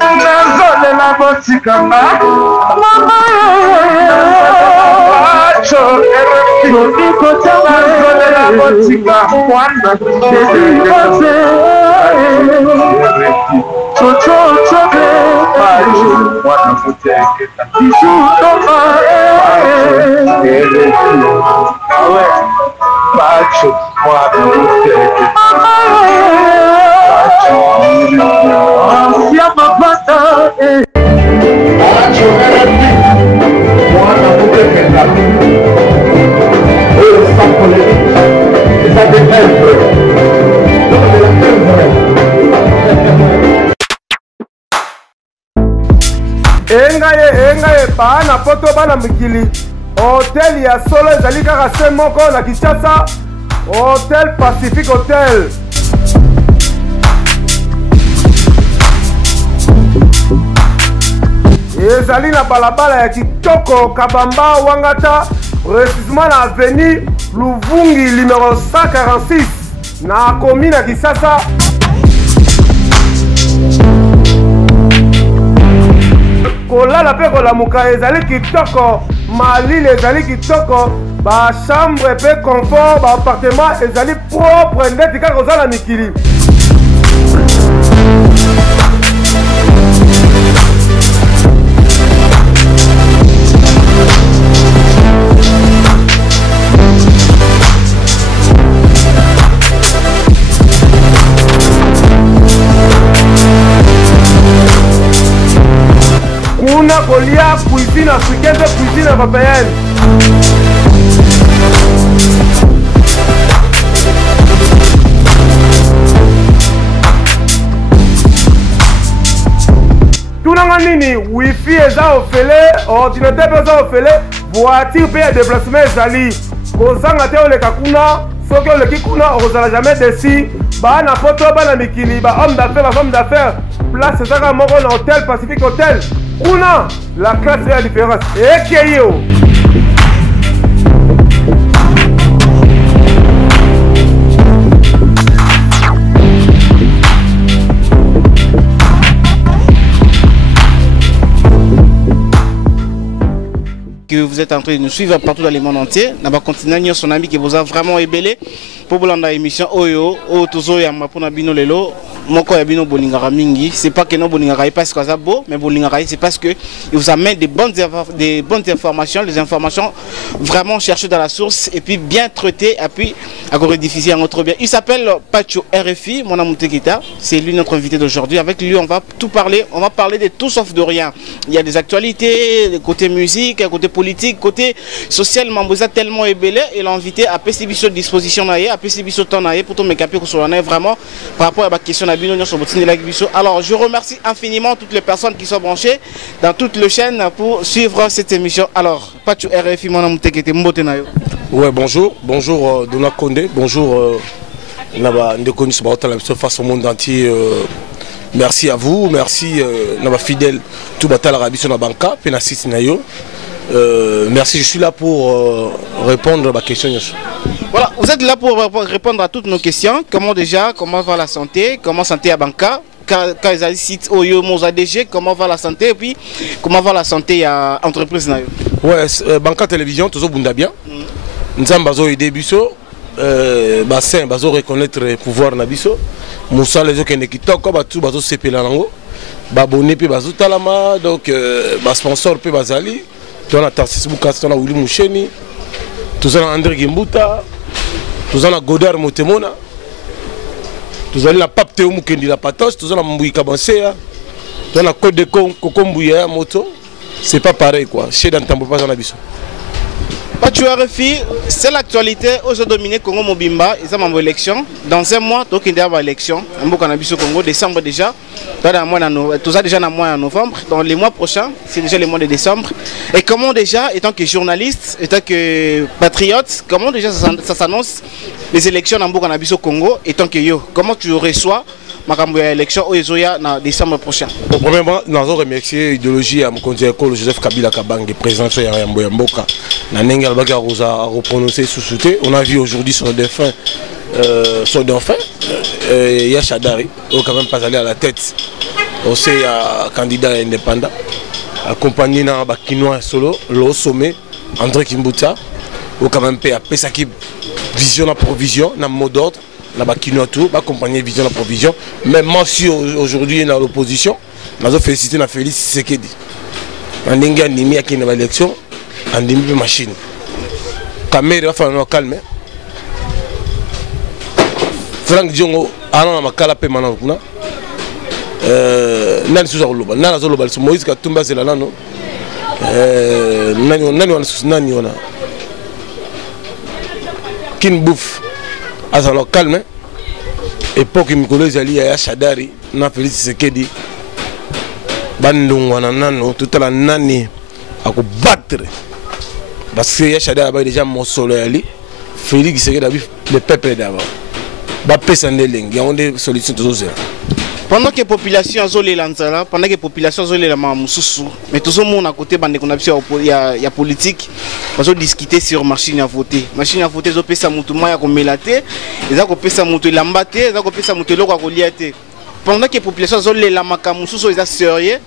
nazolela botikanga nazolela botika mwana engaye bana poto bana mikili hotel ya solo ezali kaka se moko na Kinshasa Hotel Pacific Hotel. Ezali na balabala ya kitoko Kabamba Wangata, précisément na avenue Luvungi numéro 146 na commune ya Kinshasa. Kolala pe kolamuka ezali kitoko, malili ezali kitoko, ba chambre pe confort, ba appartement ezali propre ndeti kaka ozala mikili. Kuna kolia cuisine africaine, cuisine européenne. Tunanga nini wifi eza ofele, ordinateur eza ofele, voiture pe ya déplacement ezali. Kozanga te oleka kuna, soki oleki kuna ozala jamais déçu. Ba na poto ba na mikili, ba homme d'affaires, ba femme d'affaires. Place ezaka moko na Hotel Pacific Hotel. Kuna la classe est la différence. Et yo. Que vous êtes en train de nous suivre partout dans le monde entier. Nous allons continuer son ami qui vous a vraiment ébélé pour vous lancer l'émission Oyo, Otozo ya Mapuna Bino Lelo. Moko ya bino bolingara mingi, c'est pas que non bolingara est parce que ça beau, mais bolingara c'est parce que il vous amène des bonnes informations, les informations vraiment cherchées dans la source et puis bien traitées et puis à rediffuser en autre bien. Il s'appelle Pacho RFI, mon ami Tekita, c'est lui notre invité d'aujourd'hui. Avec lui on va tout parler, on va parler de tout sauf de rien. Il y a des actualités, côté musique, côté politique, côté social, Mamboza tellement ébélé et l'invité à PCB sur disposition à PCB sur temps pour tout me caper sur vraiment par rapport à la question. Alors je remercie infiniment toutes les personnes qui sont branchées dans toute la chaîne pour suivre cette émission. Alors, Pacho RFI, mon nom est Mbotenayo. Ouais, bonjour, bonjour Dona Condé, bonjour Ndekoni face au monde entier. Merci à vous, merci Naba fidèle tout batal Arabi sur la banca, Penasis Nayo. Merci, je suis là pour répondre à ma question. Voilà, vous êtes là pour répondre à toutes nos questions. Comment va la santé? Comment santé à Banca? Quand ils site Oyo Moza DG, comment va la santé? Et puis, comment va la santé à l'entreprise? Ouais, Banca Télévision, toujours bunda bien. Nous avons besoin de biso, bassin, besoin reconnaître le pouvoir na biso. Moussa les autres qui toquent, tout besoin CP la langue, babonné puis besoin talama, donc sponsor puis bazali. Tout na Tarsis Boukas, tout na Willy Moucheni, tout na André Gimbuta. Tout ça, Godard Motemona, tout ça, la pape Théo Mukendi la patoche, tout ça, la Mbouy Kabansea, tout ça, la Côte de Kokombouya moto, c'est pas pareil quoi. Chez Dantambo pas en abisso. Pacho RFI, c'est l'actualité. Aujourd'hui, dominé Congo Mobimba, ils ont une élection. Dans un mois, donc il y a une élection. Un beau cannabis au Congo, décembre déjà. Tout ça déjà dans le mois de novembre. Dans les mois prochains, c'est déjà le mois de décembre. Et comment déjà, étant que journaliste, étant que patriote, comment déjà ça s'annonce les élections dans le cannabis au Congo, étant que yo, comment tu reçois ma élection au Ezoya en décembre prochain? Premièrement, nous avons remercié l'idéologie à mon école Joseph Kabila Kabange, président de Yambo Yamboka. On a vu aujourd'hui son défunt, Yachadari, qui n'a quand même pas allé à la tête aussi un candidat indépendant accompagné dans le Kinois solo le sommet André Kimbuta au quand même à Pesaki vision la provision dans mot d'ordre dans le Kinois tout accompagner vision la provision même moi si aujourd'hui dans l'opposition je félicite na Félix Tshisekedi en dingue animi à une élection en dimi machine caméra va faire calme Frank Diongo ana makala pe mana kuna nani suza koloba nani azoloba so Moïse Katumba zela nano nani wana kin bouffe azalo calme époque mikolo ezali ya Shadari na Félix Tshisekedi bandungu wana nano tutala nani akobattre parce que ya Shadari ba déjà mon solo yali Félix Tshisekedi le peuple d'avant ba pesa ndelengi ya onde solution tozozela. Pendant que la population a pendant que la population a mususu, mais tout le monde à côté il y a politique, parce qu'on discuter sur machine à voter. Machine à voter, ils ont payé mutu moya comme melaté, ils ont payé mutu lambaté, ils ont payé mutu loko koliaté. Pendant que la population a mususu, ils ont sérieux,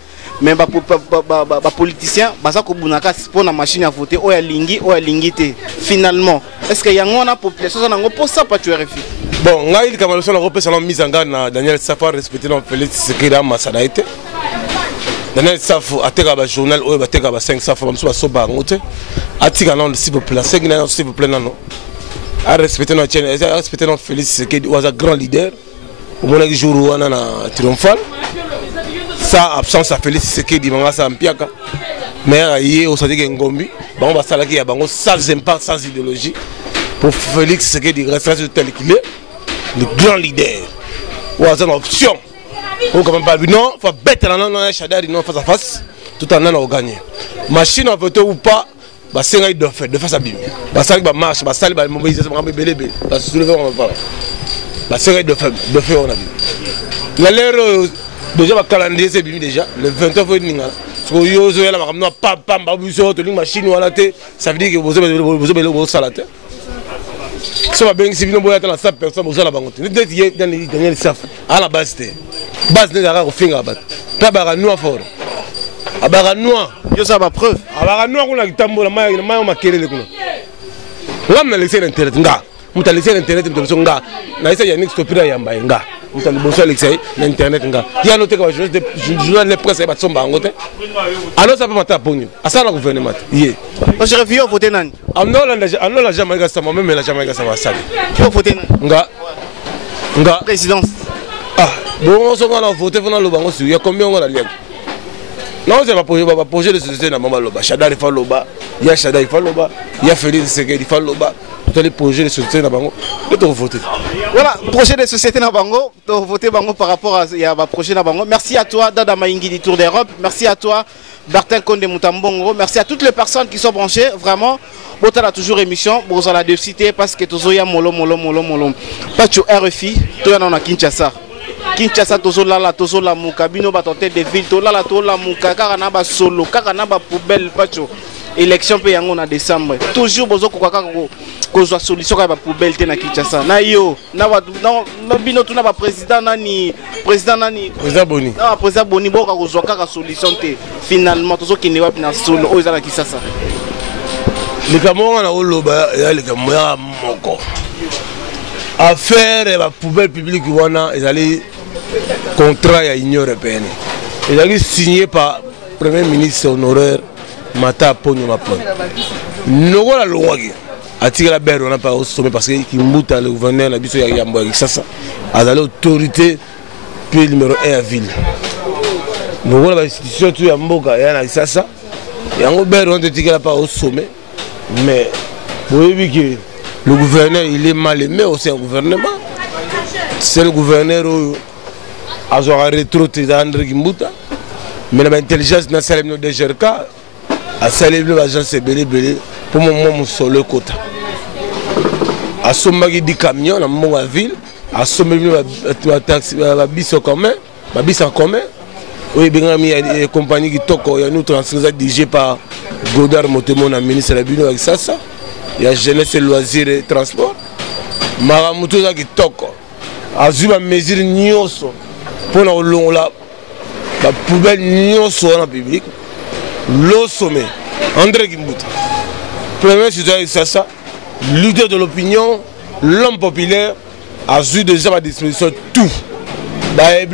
mais les politiciens, ils ont bunaka pour la machine à voter, ou lingi, ou lingité. Finalement, est-ce qu'il y a une population qui a pour ça pas tu RFI? Bon, il y a une mise en garde Daniel Safar respecté dans Félix Tshisekedi à Massanaïte. Daniel Safar a été un journal où il a été 5 Safar, il a été un journal. S'il vous plaît, s'il vous plaît, non. A respecté notre Félix Tshisekedi, il est un grand leader. Au moment du jour où on a triomphal, sa absence à Félix Tshisekedi, il a un piaka. Mais il y a aussi un Ngombi, on va s'aller à Bango sans impact, sans idéologie. Pour Félix Tshisekedi rester tel qu'il est. Le grand leader, ou à une option, ou quand même pas non, il faut bête la non Shadari non face à face, tout en allant gagner. Machine en photo ou pas, bah c'est un de face à bim. Bah ça va marche, bah ça va mobiliser, ça va belé, bah soulever on va pas. Bah c'est un de fait on a vu. La l'air déjà le calendrier c'est bim déjà, le 29 faut ninga. Parce que yo zo la makamno pas bah buso to ling machine wala té, ça veut dire que vous avez salate. Si on si vous avez 100 personnes, vous allez Daniel Safar à la base. Base n'est pas finger à battre. Pas barre noir fort. À barre noir. Yo ça va preuve. À barre noir on a tambour la maille ma kéré le coup. Là on a laissé l'internet nga. On a laissé l'internet de son gars. Na essa Yannick Stopira yamba nga. On a besoin laisser l'internet nga. Il y a noté que je journal les presse ba somba ngote. Alors ça peut mater poni. À ça le gouvernement. Yé. On se refuse voter nan. On la Jamaïque ça moi même la Jamaïque ça va ça. Faut voter nan. Nga présidence. Ah, bon on va voter pendant le bango il y a combien on a lié. Non, c'est pas projet de société dans Mama Loba. Shadari fa Loba, il y a Shadari fa Loba, il y a Félix Tshisekedi fa Loba. Tous les projets de société dans Bango, de te voter. Voilà, projet de société dans Bango, de voter Bango par rapport à projet dans Bango. Merci à toi, Dada Maingi du Tour d'Europe. Merci à toi, Bertin Konde Moutambongo. Merci à toutes les personnes qui sont branchées. Vraiment, Botal a toujours émission. Bon, on a deux cités parce que toujours il y a molo. Pas de RFI, tout le monde a Kinshasa. Kinshasa tozo la muka bino batante de ville to la muka kaka na ba solo kaka na ba poubelle pacho élection pe yango na décembre toujours bozo ko kaka ko zo solution ka ba poubelle te na Kinshasa na yo na bino tu na ba président nani président Boni na président Boni boka ko zo kaka solution te finalement tozo kine wapi na solo o ezala Kinshasa le kamonga na oloba ya le kamonga moko affaire la poubelle publique wana ezali contrat à l'Union européenne. Il a été signé par le Premier ministre honoraire Mata Ponyo Mapon. Nous avons la loi qui a tiré la berre, on n'a pas au sommet parce que Kimbuta, le gouverneur, la biso Yambo avec ça, a l'autorité pays numéro 1 à ville. Nous avons l'institution tout Yamboka et avec ça, et en berre, on a tiré la part au sommet. Mais vous voyez que le gouverneur il est mal aimé aussi un gouvernement. C'est le gouverneur où a retraité André Kimbuta, mais l'intelligence n'a pas de GRK, a salué l'agence belé pour mon solo quota. A sommé des camions dans mon ville, a sommé la bis en commun, oui, bien il y a des compagnies qui toquent, il y a une transfert dirigée par Godard Motemon, le ministre de la Bino avec ça. Il y a jeunesse et loisirs et transport. Maramuto qui toque. A vu ma mesure nyoso pour la la poubelle n'y soit en public. Le sommet, André Gimbuta. Premier citoyen, c'est ça. Leader de l'opinion, l'homme populaire a eu déjà à disposition tout. Le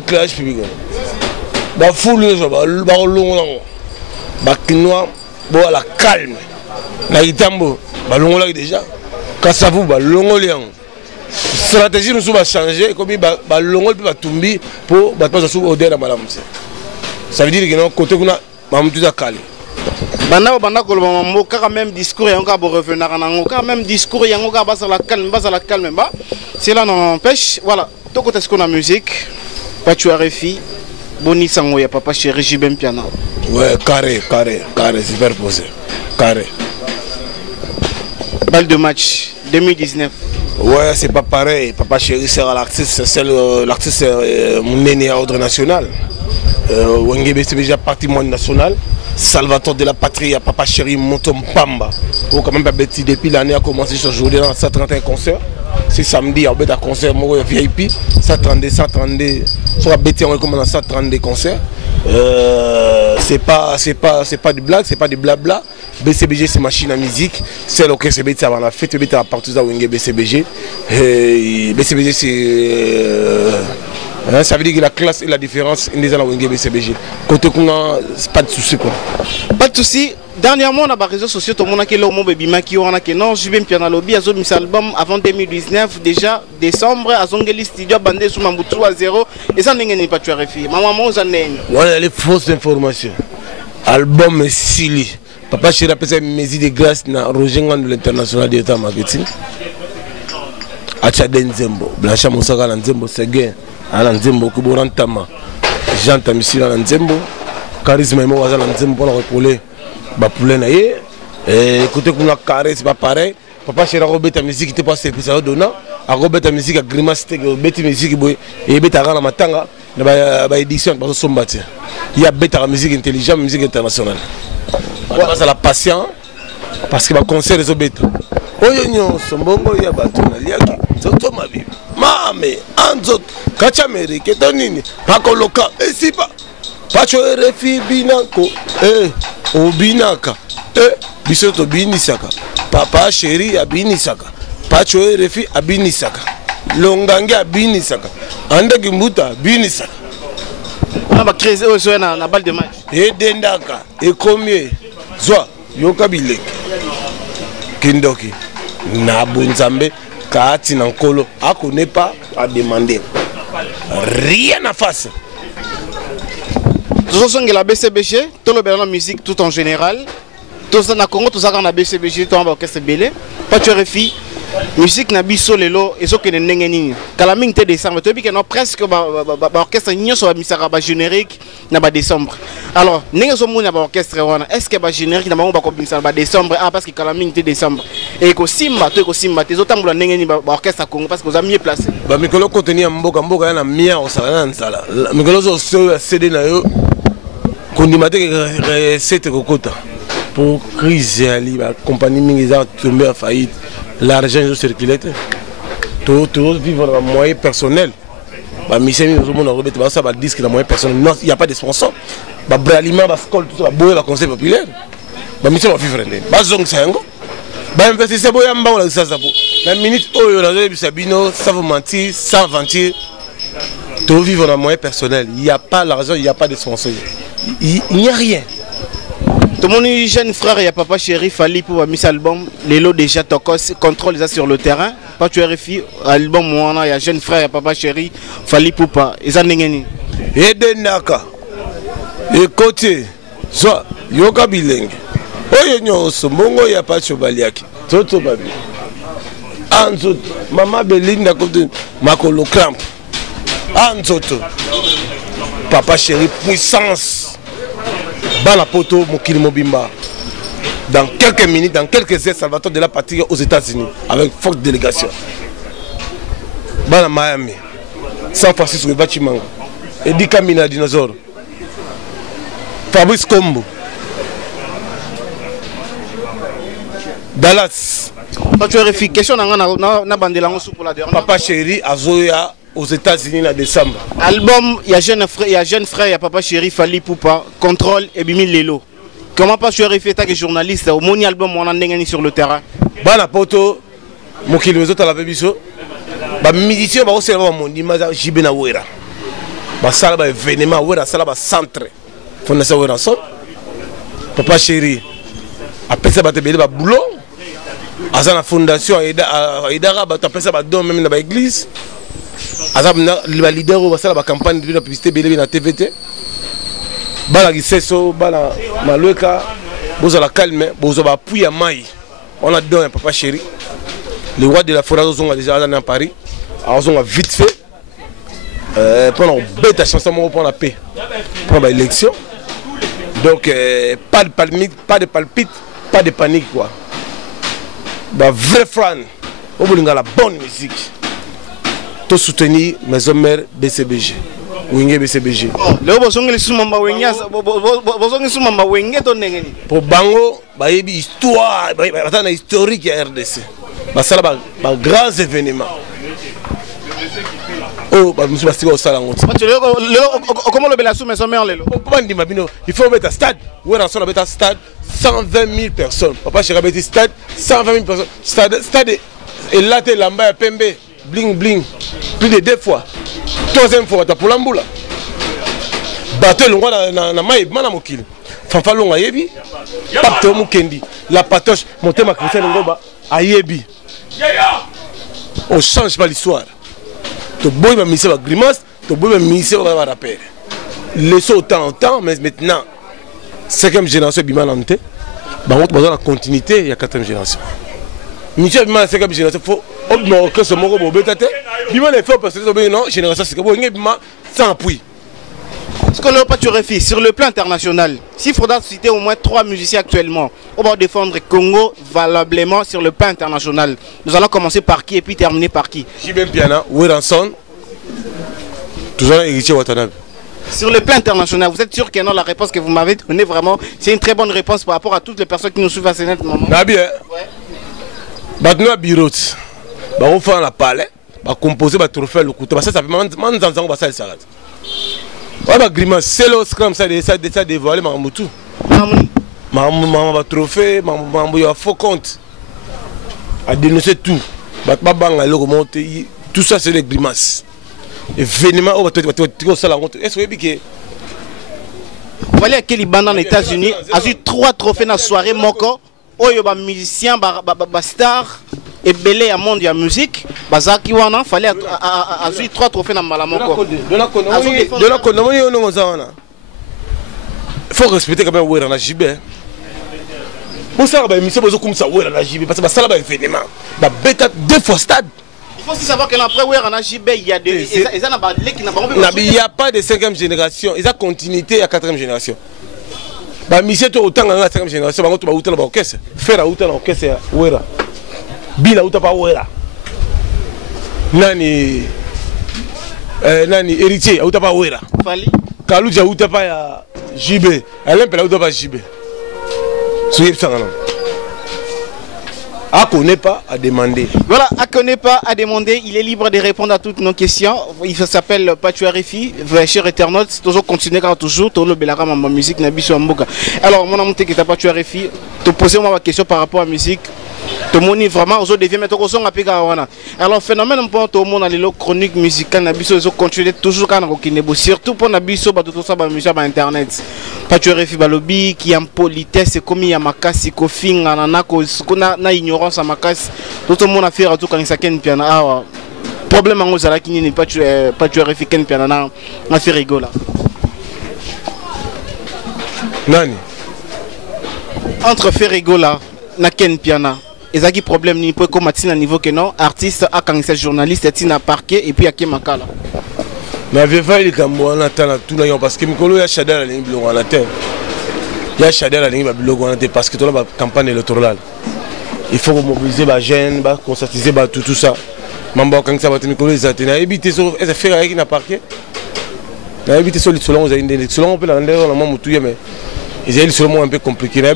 clash public. La foule, la calme. La itambo, l'ongola déjà. Kassavou, l'ongolian. Stratégie nous va changer, comme l'ongol peut tomber pour passer sous odeur à madame. Ça veut dire que non, côté qu'on a, madame tout a calé. Banda kolomamo kaka même discours et on va revenir en angoka même discours et on va passer la calme, cela n'empêche. Voilà, tout côté ce qu'on a musique, pas tu as refi, boni sango ya papa chéri Jibem Piana. Ouais, carré, superposé, carré. Balle de match 2019. Ouais, c'est pas pareil. Papa chéri sera l'artiste, c'est l'artiste mon aîné à ordre national. Wenge BCBG patrimoine national. Salvatore de la patrie à Papa chéri Motom Pamba. Ou quand même pas bêtis depuis l'année a commencé ce jour dans 131 concerts. C'est samedi on a un concert moi VIP 132 soit bêtis on recommence 132 concerts. C'est pas du blague, c'est pas du blabla. BCBG c'est machine à musique, c'est le c'est bêtis avant la fête bêtis à partir de Wenge BCBG. BCBG c'est ça veut dire que la classe et la différence est dans la Wenge BCBG. Côté qu'on a pas de souci quoi. Pas de souci. Dernièrement on a des réseaux sociaux tout le monde a que le mot baby maki on a que non Jibem Piana lobby a mis cet album avant 2019 déjà décembre à Zongeli studio bandé sous Mambutu à 0 et ça n'est pas tu as refait. Maman ça n'est. Voilà les fausses informations. Album Sili. Papa chéri a fait mes idées de grâce na Roger de l'international d'État marketing. Acha Nzembo, Blancha Moussaka Nzembo Seguin. Ala Nzembo Kuborantama Jean Tamisi ala Nzembo charisme et moi ala Nzembo pour la repouler ba poulet na ye écoutez qu'on a carré c'est pas pareil papa chéri Robert ta musique était pas spécial donna a Robert ta musique a grimace te bête musique boy et bête ara na matanga na ba édition ba sombati il y a bête la musique intelligente musique internationale voilà ça la patient parce que ba concert les bête oyo nyonso mbongo ya bato na liaki zoto mabibi mame anzo kacha Amerika tonini pakoloka esipa pacho refi binako obinaka bisoto binisaka papa chéri abinisaka pacho refi abinisaka longange abinisaka ande Gimbuta abinisaka on va créer aussi na balle de match edendaka ekomie zwa yoka bileke kindoki na bunzambe Kati Nankolo, à connaît pas, à demander. Rien à face. Tout ça, la BCBG, tout le musique tout en général. Tout ça, na Congo, tout ça, on a BCBG, tout en orchestre belé. Pas tu refi. Musique na biso lelo, et ce que n'est n'engeni. Kalaming te décembre, tu dis que non presque orchestre n'y soit mis à générique na ba décembre. Alors, n'engeni so moun na orchestre wana. Est-ce que ba générique na ba comme ça ba décembre ah parce que Kalaming te décembre. Et ko simba, tu ko simba, tes autant n'engeni ba orchestre Congo parce que vous avez mieux placé. Ba mikolo contenir mboka na mia o sala na sala. Mikolo so CD na yo. Kondimate que recette kokota. Pour crise ali ba compagnie mingi za tomber en faillite. L'argent est circulé. Tout vivre dans le moyen personnel. Michel, nous avons ça, disque dans le moyen personnel. Non, il n'y a pas de sponsor. Bralima, Bascol, tout ça, Boé, conseil populaire. Michel va vivre. Bazong Sango. Investisseur Boyamba, on a ça. La minute où on a Sabino, ça vous mentir, sans mentir. Tout vivre dans le moyen personnel. Il n'y a pas l'argent, il n'y a pas de sponsor. Il n'y a rien. Tout le monde jeune frère et papa chéri Fali pour mis album les lots déjà tokos contrôle ça sur le terrain pas tu RFI album moi il y a jeune frère et papa chéri Fali pour pas ils en n'engeni edenaka écoutez soit yoka bilenge oyo nyonso mbongo ya pacho baliaki toto babi anzo mama Belinda kote makolo cramp anzoto papa chéri puissance. Bala poto Mokili Mobimba. Dans quelques minutes, dans quelques heures, Salvatore de la patrie aux États-Unis avec forte délégation. Bala Miami, San Francisco et Bachimanga. Edi Kamina Dinosaure. Fabrice Kombo. Dallas. Quand tu vérifies, question na bande la pour la dernière. Papa chéri Azoya aux États-Unis en décembre. Album, il y a jeune frère, il y a papa chéri Fali Poupa, Contrôle et Bimi Lelo. Comment pas chéri fait que journaliste au mon album on a sur le terrain. Bana poto mokili mezo tala biso. Ba musicien ba osela ba mondima za jibena wera. Ba sala ba événement wera sala ba centre. Fondation wera son. Papa chéri après ça ba te bele ba boulot. Aza na fondation aidara ba après ça ba don même na ba église. Aza ba leader ba sala ba campagne de publicité bele na TVT. Bala giseso bala malweka bozo la calme bozo ba puya mai. On a donné un papa chéri. Le roi de la forêt a déjà allé à Paris. Alors on a vite fait pendant bête à chanson pour la paix. Pour l'élection. Donc pas de palpite, pas de panique quoi. Bah vrai fan. On veut la bonne musique. Tout soutenir mes hommes BCBG. Wenge BCBG. Leo bosongeli sumamba wenya bosongeli sumamba wenge to ndengeni. Pour bango ba yebi histoire ba na historique ya RDC. Ba sala ba grands événements. Oh ba musu basika au sala ngoti. Comment le bela sou mes hommes lelo. Comment dit mabino, il faut mettre un stade. Où est-ce qu'on un stade 120 000 personnes. Papa chéri mettre stade 120 000 personnes. Stade et là t'es lamba pembe bling bling plus de 2 fois. Troisième fois, tu as pour l'amboula. Bateau le roi na maïb, mana mokil. Fanfa longa yebi. Pacte mukendi. La patoche, monter ma chrétienne ngoba a yebi. On change pas l'histoire. Tu bois ma mise ma grimace, tu bois ma mise ma rappel. Laissons autant en temps, mais maintenant, 5e génération bimanante. Bah on besoin la continuité, il y a 4e génération. Michel Biman 5e génération, faut non que ce mot betate. Biman les fait parce que non génération c'est que bon Biman sans appui. Ce que le pas tu refais sur le plan international. S'il faudra citer au moins 3 musiciens actuellement, on va défendre Congo valablement sur le plan international. Nous allons commencer par qui et puis terminer par qui? Jibem Piana, Weranson, toujours héritier Watanabe. Sur le plan international, vous êtes sûr que non, la réponse que vous m'avez donnée vraiment, c'est une très bonne réponse par rapport à toutes les personnes qui nous suivent à ce moment. Nabi, ouais. Maintenant, Birot, on fait la palais, on va composer, on va trophée le couteau. Ça fait maintenant, on va ça. On va grimacer, c'est le scrum, ça dévoilé, Mamoutou. Maman va trophée, maman va faux compte. À dénoncer tout. Tout ça, c'est des grimaces. Événement, on va te ça la honte. Est-ce que vous voyez à quel bande en États-Unis a eu 3 trophées dans la soirée Moko. Oyo ba musicien ba star et belé à monde de la musique bazaki wana fallait a 3 trophées dans Malamoko. Il faut respecter quand même Wera na Jibé. Pour ça ba émission bozo comme ça Wera na Jibé parce que ça là événement ba bêta 2 fois stade. Il faut aussi savoir que après Wera na Jibé il y a des il y a pas de 5e génération, il y a continuité à 4e génération. Bah monsieur to autant dans la 5e génération ba ngoto ba uta na ba orchestre faire a uta na orchestre ya Wera bila uta pa Wera nani héritier uta pa Wera Fali Kaluja uta pa ya JB Alempe la uta pa JB soyez ça non à connaît pas à demander. Voilà, à connaît pas à demander, il est libre de répondre à toutes nos questions. Il s'appelle Patuarifi, cher internaute, toujours continuer car toujours tout le belara ma musique na biso mboka. Alors mon amour que t'as Patuarifi, te poser moi ma question par rapport à la musique. Tout le monde vraiment aux devient mettre au son à wana. Alors phénomène pour tout le monde les chronique musicale na biso ils continuer toujours quand on kinebo surtout pour na biso ba tout ça ba musique ba internet. Patuarifi balobi qui en politesse comme ya makasi ko finga na ko na ignorance à makasi. Tout le monde a fait tout quand ça ken piano ah problème en ozala qui n'est pas Patuarifi ken piano na fait rigola. Nani entre faire rigola na ken piano ezaki problème ni peut comme à niveau que non artiste a quand c'est journaliste est na parquet et puis à makala na vefa il kambo na tala tout na parce que mikolo ya Chadel la ligne blogo na terre ya Chadel la ligne blogo na terre parce que tout la campagne électorale il faut mobiliser ba jeunes ba conscientiser ba tout ça mamba quand ça va te mikolo ils atteindre éviter so et faire avec na parquet na éviter so selon on peut la rendre normalement mutuye mais ils est seulement un peu compliqué na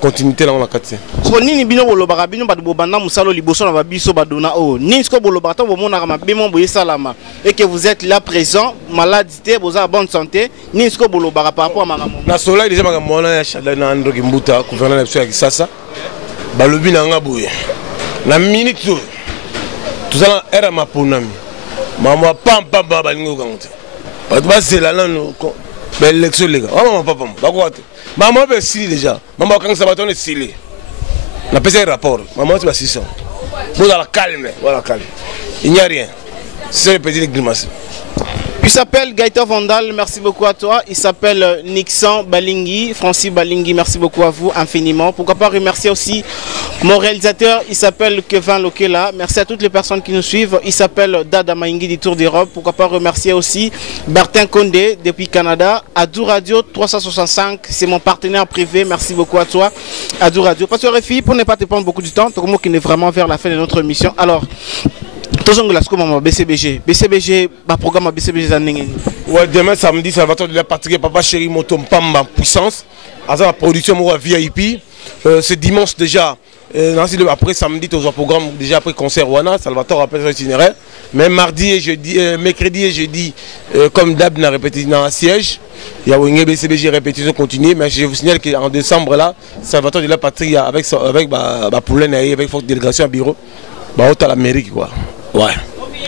continuité dans la quartier. So nini bino bolobaka bino badu bobanda musalo liboso na babiso badona o. Nini sko bolobaka to bomona kama bemo boye salama et que vous êtes là présent, maladité, vous avez bonne santé. Nini sko bolobaka par rapport à makambo. Na sola déjà maka mona ya Shadla na Andro Kimbuta gouverneur na Kisasa. Balobi na nga boye. Na minute tout ça era maponami. Mama pam pam balingo kangote. Ba c'est là non belle élection les gars. Maman papa ba quoi. Maman be si déjà. Maman quand ça va tourner si. On a passé un rapport. Maman tu vas 600. Vous à la calme, voilà calme. Il n'y a rien. C'est le petit grimace. Il s'appelle Gaëtan Vandal, merci beaucoup à toi. Il s'appelle Nixon Balingui, Francis Balingui, merci beaucoup à vous infiniment. Pourquoi pas remercier aussi mon réalisateur, il s'appelle Kevin Lokela. Merci à toutes les personnes qui nous suivent. Il s'appelle Dada Maïngui du Tour d'Europe. Pourquoi pas remercier aussi Bertin Condé depuis Canada. Adou Radio 365, c'est mon partenaire privé. Merci beaucoup à toi, Adou Radio. Parce que Réfi, pour ne pas te prendre beaucoup de temps, comme qui est vraiment vers la fin de notre émission. Alors, BCBG, programme BCBG. Ouais, demain samedi, ça va être de la partie Papa Chéri Moto Mpamba puissance. À la production VIP. C'est dimanche déjà. Après samedi, tu as un programme déjà après concert Wana. Salvatore rappelle son itinéraire. Mais mardi et jeudi, mercredi et jeudi, comme d'hab, on a répété dans un siège. Il y a une BCBG répétition continue. Mais je vous signale qu'en décembre, là, Salvatore de la patrie avec Poulain et avec forte délégation à bureau. Bah, à l'Amérique, quoi. Ouais,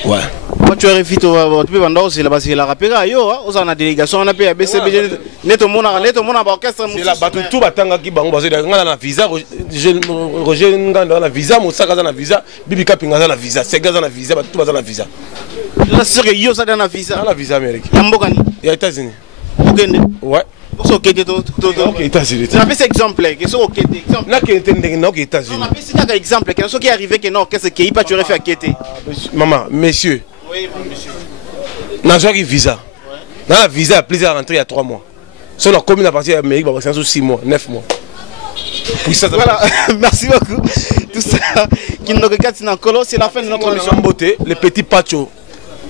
ouais. Quand tu arrives vite, tu peux vendre aussi la base de la rapéra. On a une délégation, on a payé BCBG. Net au monde, orchestre. C'est là, tout batanga qui bango basé dans la visa. Roger Nganda dans la visa, Moussaka dans la visa, Bibi Kapinga dans la visa, Sega dans la visa, tout va dans la visa. C'est sûr que yo ça dans la visa. Dans la visa américaine. Yambogani. Il y a États-Unis. Ouais. Ok, États-Unis. Tu as fait cet exemple, que c'est ok. Là qui est États-Unis. On a fait cet exemple, que ce qui est arrivé que non, qu'est-ce qui est pas tu aurais fait à quitter. Maman, monsieur. Oui, monsieur. Dans le visa. Dans la visa, il y a plaisir à rentrer il y a 3 mois. Sur la commune à partir de l'Amérique, c'est 6 mois, 9 mois. Voilà, merci beaucoup. Tout ça qui nous regarde, c'est la fin de notre émission. Les petits pachos.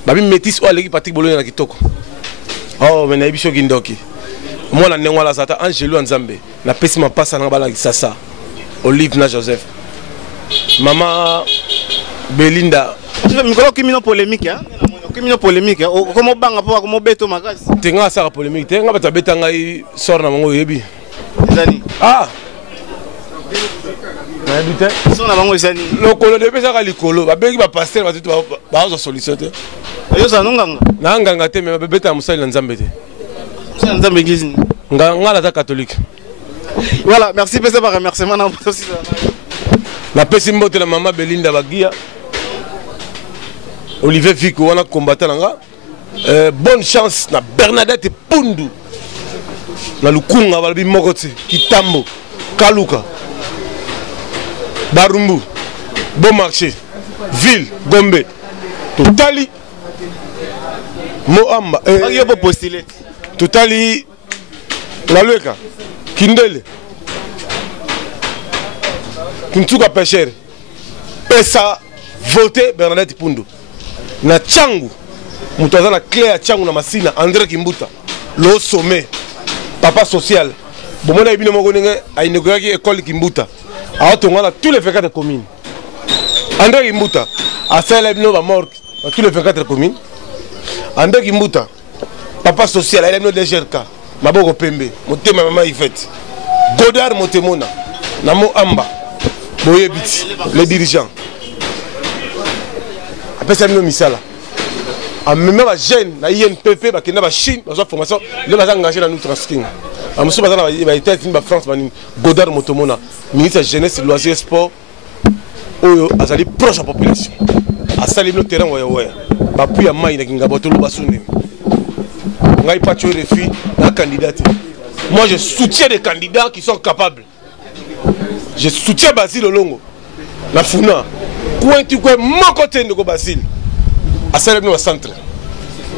Babi métis ou l'équipe Patrick Bolo na kitoko. Oh, mais na ibiso kindoki. Moi la nengo la sata Angelo Nzambe. Na pesi ma passe na bala Sasa. Olive na Joseph. Maman Belinda. Tu fais micro qui mino polémique hein. Qui mino polémique hein. Comment banga pour comment beto makasi. Tenga ça polémique. Tenga bata beta ngai sort na mongo yebi. Zani. Ah. Na habite. Son na bango zani. Lokolo de pesa ka likolo. Ba bengi ba pasteur ba tout ba zo solution te. Yo za nonganga. Na nganga te mais ba beta musali na Nzambe te. Musali na Nzambe église. Ngala ta catholique. Voilà, merci pesa par remerciement na aussi. Na pesi mbote la maman Belinda Bagia. Olivier Fico wana combattant nga. Bonne chance na Bernadette Pundu. Na Lukunga balabi Mokote, Kitambo, Kaluka. Barumbu, Bon Marché, Ville, Gombe, Totali, Moamba, Totali, Lalueka, Kindele, Kuntuka Pêcheur, Pesa, voté Bernadette Pundu. Na Tchangu, Moutaza na Claire Tchangu na Masina, André Kimbuta, le sommet, papa social. Bon, on a eu une école Kimbuta. A tous les 24 communes. André Kimbuta a fait la mort dans tous les 24 communes. André Kimbuta, papa social, il a mis des GRK. Maboko Pembe, Moté Maman Yvette. Godard Motemona, Namo Amba, Boyebit, les dirigeants. Après ça, nous Misala. En même temps, jeune, na INPP, qui n'a pas Chine, dans formation, il a engagé dans nous transcrire. En même temps, il a été en France, Godard Motomona, ministre de la Jeunesse et Loisirs Sport, Oyo, Azali proche de la population. A salué le terrain, puis à Maïna, qui n'a pas tout le bassoune. On n'a pas tué les filles, la candidate. Moi, je soutiens des candidats qui sont capables. Je soutiens Basile Longo, la Founa. Quand tu vois mon côté de Basile, à salué le centre.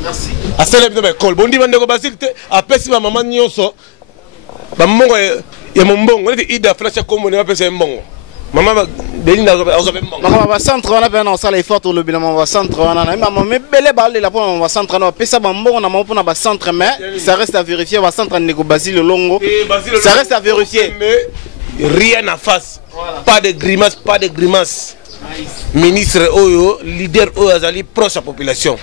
Merci. À salué l'école. Bon, dit que Basile, après si ma maman n'y est, maman, il y a mon bon, on est Ida Flash comme on appelle ça un bon. Maman, Belinda, on a un bon. Maman, on va centre, on a un salle et fort au lobby, on va centre, on a maman, mais belle balle, la on va centre, on a fait ça, bon, on a mon pour un centre, mais ça reste à vérifier, on va centre en négo Basile Longo. Ça reste à vérifier. rien à face. Voilà. Pas de grimace, pas de grimace. Ministre Oyo, leader Oyo Azali, proche à la population.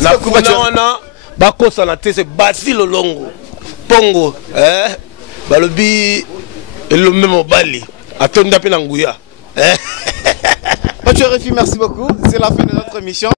Na kuna bako sanate c'est Basile Longo. Pongo, balobi le même Bali. Attends d'appel Angouya. Merci beaucoup. C'est la fin de notre émission.